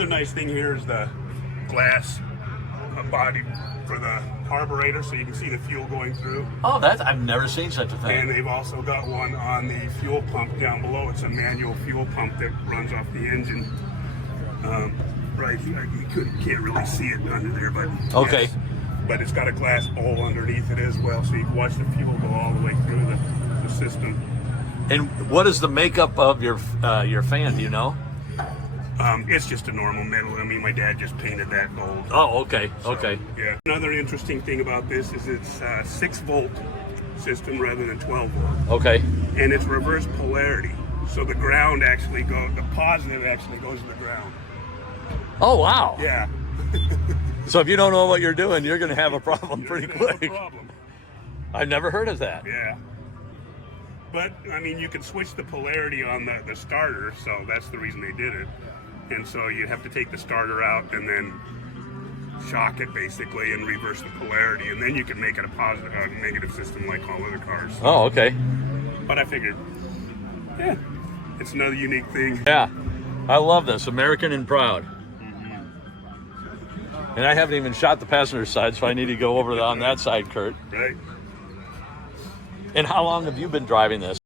Another nice thing here is the glass body for the carburetor, so you can see the fuel going through. Oh, I've never seen such a thing. And they've also got one on the fuel pump down below. It's a manual fuel pump that runs off the engine. Right here, you can't really see it under there, but okay. Yes. But it's got a glass bowl underneath it as well, so you can watch the fuel go all the way through the system. And what is the makeup of your fan? Do you know? It's just a normal metal. I mean, my dad just painted that gold. Oh, okay, So, okay. Yeah. Another interesting thing about this is it's a 6-volt system rather than 12 volt. Okay. And it's reverse polarity. So the ground actually the positive actually goes to the ground. Oh, wow. Yeah. So if you don't know what you're doing, you're going to have a problem pretty You're gonna have quick. a problem. I've never heard of that. Yeah. But, I mean, you can switch the polarity on the starter, so that's the reason they did it. And so you have to take the starter out and then shock it, basically, and reverse the polarity. And then you can make it a negative system like all other cars. Oh, okay. But I figured, yeah, it's another unique thing. Yeah. I love this. American and proud. And I haven't even shot the passenger side, so I need to go over on that side, Kurt. Right. And how long have you been driving this?